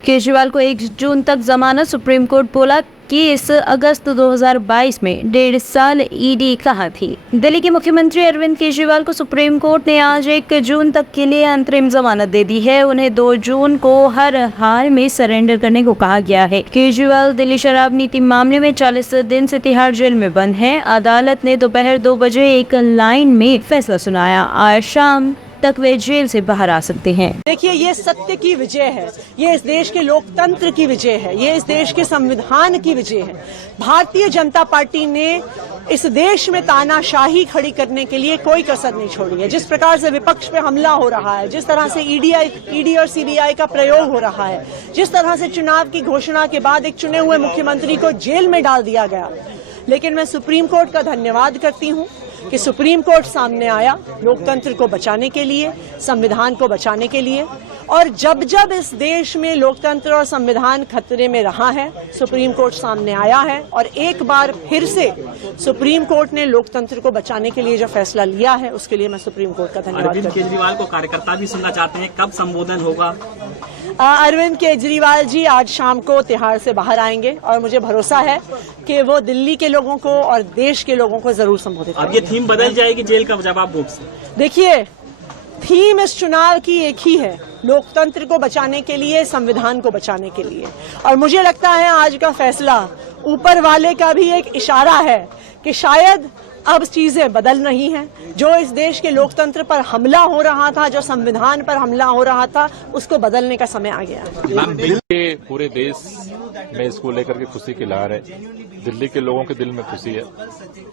केजरीवाल को 1 जून तक जमानत, सुप्रीम कोर्ट बोला केस अगस्त 2022 में 1.5 साल ईडी कहा थी। दिल्ली के मुख्यमंत्री अरविंद केजरीवाल को सुप्रीम कोर्ट ने आज 1 जून तक के लिए अंतरिम जमानत दे दी है। उन्हें 2 जून को हर हाल में सरेंडर करने को कहा गया है। केजरीवाल दिल्ली शराब नीति मामले में 40 दिन से तिहाड़ जेल में बंद हैं। अदालत ने दोपहर 2 बजे एक लाइन में फैसला सुनाया। आज शाम तक वे जेल से बाहर आ सकते हैं। देखिए, ये सत्य की विजय है, ये इस देश के लोकतंत्र की विजय है, ये इस देश के संविधान की विजय है। भारतीय जनता पार्टी ने इस देश में तानाशाही खड़ी करने के लिए कोई कसर नहीं छोड़ी है। जिस प्रकार से विपक्ष पे हमला हो रहा है, जिस तरह से ईडी और सीबीआई का प्रयोग हो रहा है, जिस तरह से चुनाव की घोषणा के बाद एक चुने हुए मुख्यमंत्री को जेल में डाल दिया गया, लेकिन मैं सुप्रीम कोर्ट का धन्यवाद करती हूँ कि सुप्रीम कोर्ट सामने आया लोकतंत्र को बचाने के लिए, संविधान को बचाने के लिए। और जब जब इस देश में लोकतंत्र और संविधान खतरे में रहा है, सुप्रीम कोर्ट सामने आया है और एक बार फिर से सुप्रीम कोर्ट ने लोकतंत्र को बचाने के लिए जो फैसला लिया है, उसके लिए मैं सुप्रीम कोर्ट का धन्यवाद करती हूं। अरविंद केजरीवाल को कार्यकर्ता भी सुनना चाहते हैं, कब संबोधन होगा? अरविंद केजरीवाल जी आज शाम को तिहाड़ से बाहर आएंगे और मुझे भरोसा है कि वो दिल्ली के लोगों को और देश के लोगों को जरूर संबोधित करेंगे। अब ये थीम बदल जाएगी जेल का जवाब बॉक्स। देखिए, थीम इस चुनाव की एक ही है, लोकतंत्र को बचाने के लिए, संविधान को बचाने के लिए। और मुझे लगता है आज का फैसला ऊपर वाले का भी एक इशारा है कि शायद अब चीजें बदल रही हैं। जो इस देश के लोकतंत्र पर हमला हो रहा था, जो संविधान पर हमला हो रहा था, उसको बदलने का समय आ गया है। पूरे देश में इसको लेकर के खुशी की लहर है। दिल्ली के लोगों के दिल में खुशी है,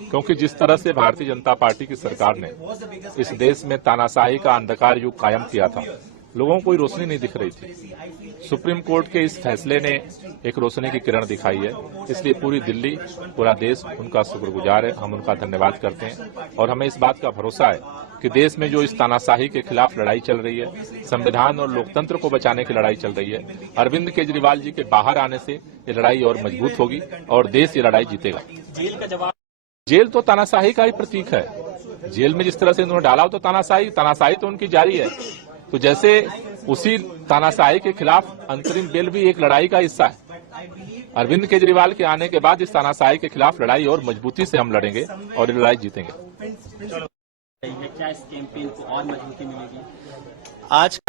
क्योंकि जिस तरह से भारतीय जनता पार्टी की सरकार ने इस देश में तानाशाही का अंधकार युग कायम किया था, लोगों को कोई रोशनी नहीं दिख रही थी। सुप्रीम कोर्ट के इस फैसले ने एक रोशनी की किरण दिखाई है। इसलिए पूरी दिल्ली, पूरा देश उनका शुक्रगुजार है। हम उनका धन्यवाद करते हैं और हमें इस बात का भरोसा है कि देश में जो इस तानाशाही के खिलाफ लड़ाई चल रही है, संविधान और लोकतंत्र को बचाने की लड़ाई चल रही है, अरविंद केजरीवाल जी के बाहर आने से ये लड़ाई और मजबूत होगी और देश ये लड़ाई जीतेगा। जेल का जवाब? जेल तो तानाशाही का ही प्रतीक है। जेल में जिस तरह से उन्होंने डाला तो तानाशाही तो उनकी जारी है। तो जैसे उसी तानाशाही के खिलाफ अंतरिम बेल भी एक लड़ाई का हिस्सा है। अरविंद केजरीवाल के आने के बाद इस तानाशाही के खिलाफ लड़ाई और मजबूती से हम लड़ेंगे और ये लड़ाई जीतेंगे। क्या इस कैंपेन को और मजबूती मिलेगी? आज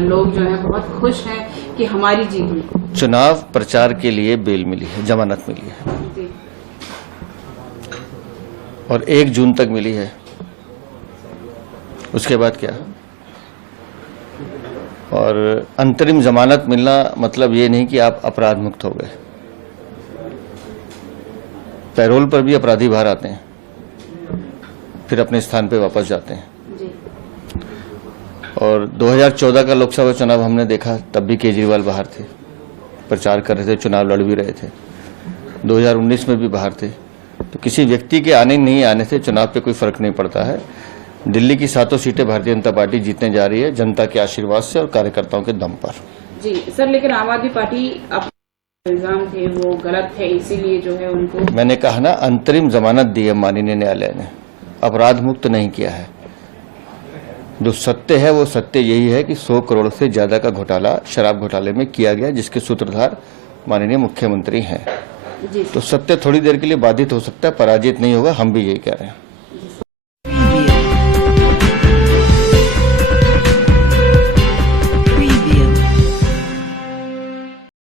लोग जो है बहुत खुश हैं कि हमारी जीत हुई। चुनाव प्रचार के लिए बेल मिली है, जमानत मिली है और 1 जून तक मिली है। उसके बाद क्या? और अंतरिम जमानत मिलना मतलब ये नहीं कि आप अपराध मुक्त हो गए। पैरोल पर भी अपराधी बाहर आते हैं, फिर अपने स्थान पे वापस जाते हैं। और 2014 का लोकसभा चुनाव हमने देखा, तब भी केजरीवाल बाहर थे, प्रचार कर रहे थे, चुनाव लड़ भी रहे थे। 2019 में भी बाहर थे। तो किसी व्यक्ति के आने नहीं आने से चुनाव पे कोई फर्क नहीं पड़ता है। दिल्ली की 7 सीटें भारतीय जनता पार्टी जीतने जा रही है, जनता के आशीर्वाद से और कार्यकर्ताओं के दम पर। जी सर, लेकिन आम आदमी पार्टी इल्जाम थे वो गलत है, इसीलिए जो है उनको, मैंने कहा ना, अंतरिम जमानत दी है माननीय न्यायालय ने, अपराध मुक्त नहीं किया है। जो सत्य है वो सत्य यही है कि 100 करोड़ से ज्यादा का घोटाला शराब घोटाले में किया गया, जिसके सूत्रधार माननीय मुख्यमंत्री हैं। तो सत्य थोड़ी देर के लिए बाधित हो सकता है, पराजित नहीं होगा। हम भी यही कह रहे हैं।